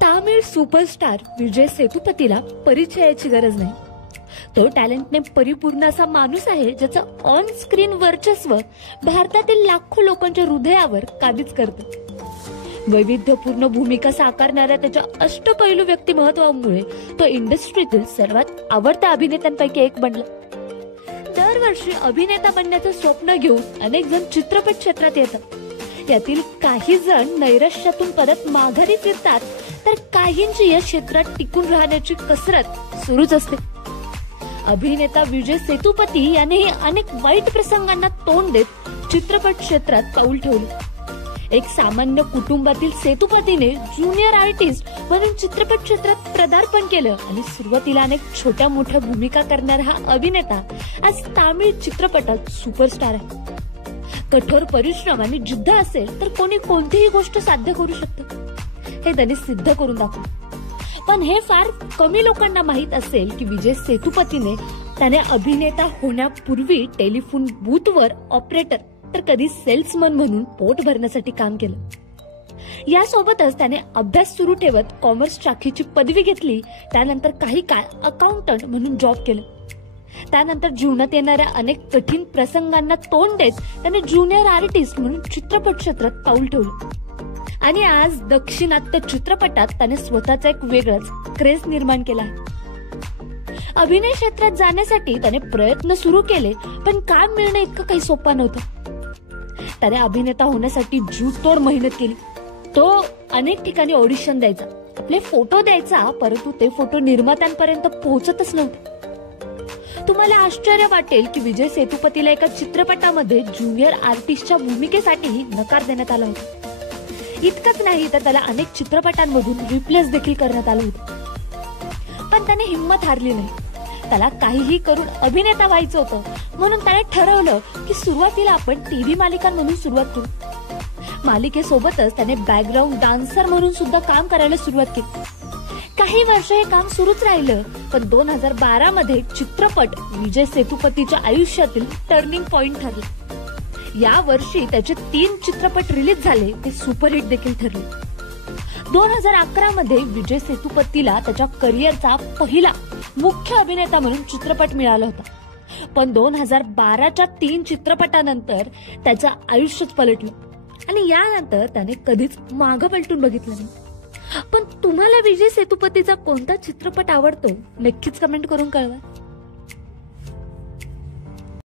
Tamil superstar विजय सेतुपतीला परिचयाची गरज नाही. तो टॅलेंटने परिपूर्ण असा माणूस आहे, ज्याचं ऑन स्क्रीन वर्चस्व भारतातील लाखो लोकांच्या हृदयावर काबीज करतं. वैविध्यपूर्ण भूमिका साकारणाऱ्या त्याच्या अष्टपैलू व्यक्तिमत्वामुळे तो इंडस्ट्रीतील सर्वात आवडत्या अभिनेत्यांपैकी एक बनला. दरवर्षी अभिनेता बनण्याचं स्वप्न घेऊन अनेक जण चित्रपट क्षेत्रात येतात. यातील काही जण नैराश्यातून परत माघारी फिरतात, तर काहींची या क्षेत्रात टिकून राहण्याची कसरत सुरूच असते. अभिनेता विजय सेतुपती यानेही अनेक वाईट प्रसंगांना तोंड देत चित्रपट क्षेत्रात पाऊल ठेवले. एक सामान्य कुटुंबातील सेतुपतीने ज्युनियर आर्टिस्ट म्हणून चित्रपट क्षेत्रात पदार्पण केलं आणि सुरुवातीला अनेक छोट्या मोठ्या भूमिका करणारा हा अभिनेता आज तामिळ चित्रपटात सुपरस्टार आहे. कठोर परिश्रम आणि जिद्द असेल तर कोणी कोणतीही गोष्ट साध्य करू शकतं, हे त्यांनी सिद्ध करून दाखवलं. पण हे फार कमी लोकांना माहित असेल की विजय सेतुपतीने त्याने अभिनेता होण्यापूर्वी टेलिफोन बूथवर ऑपरेटर तर कधी सेल्समन म्हणून पोट भरण्यासाठी काम केलं. यासोबतच त्याने अभ्यास सुरू ठेवत कॉमर्स शाखेची पदवी घेतली. त्यानंतर काही काळ अकाउंटंट म्हणून जॉब केलं. त्यानंतर जीवनात येणाऱ्या अनेक कठीण प्रसंगांना तोंड देत त्याने ज्युनियर आर्टिस्ट म्हणून चित्रपट क्षेत्रात पाऊल ठेवलं. आणि आज दक्षिणात्य चित्रपटात त्याने स्वतःचा एक वेगळाच क्रेज निर्माण केला आहे. अभिनय क्षेत्रात जाण्यासाठी त्याने प्रयत्न सुरू केले, पण काम मिळणं इतकं काही सोपं नव्हतं. त्याने अभिनेता होण्यासाठी जीवतोड मेहनत केली. तो अनेक ठिकाणी ऑडिशन द्यायचा, आपले फोटो द्यायचा, परंतु ते फोटो निर्मात्यांपर्यंत पोहोचतच नव्हते. तुम्हाला आश्चर्य वाटेल की विजय सेतुपतीला एका चित्रपटामध्ये ज्युनियर आर्टिस्टच्या भूमिकेसाठीही नकार देण्यात आला होता. इतकंच नाही तर त्याला अनेक चित्रपटांमधून रिप्लेस देखील करण्यात आलं होतं. पण त्याने हिंमत हारली नाही. त्याला काहीही करून अभिनेता व्हायचं होतं, म्हणून त्याने ठरवलं की सुरुवातीला आपण टीव्ही मालिकांमधून सुरुवात करू. मालिकेसोबतच त्याने बॅकग्राऊंड डान्सर म्हणून सुद्धा काम करायला सुरुवात केली. काही वर्ष हे काम सुरूच राहिलं, पण 2012 मध्ये चित्रपट विजय सेतुपतीच्या आयुष्यातील टर्निंग पॉइंट ठरला. या वर्षी त्याचे 3 चित्रपट रिलीज झाले, ते सुपरहिट देखील ठरले. 2011 मध्ये विजय सेतुपतीला त्याच्या करिअरचा पहिला मुख्य अभिनेता म्हणून चित्रपट मिळाला होता. पण 2012च्या 3 चित्रपटानंतर त्याचं आयुष्यच पलटलं आणि यानंतर त्याने कधीच मागं पलटून बघितलं नाही. पण तुम्हाला विजय सेतुपतीचा कोणता चित्रपट आवडतो नक्कीच कमेंट करून कळवा.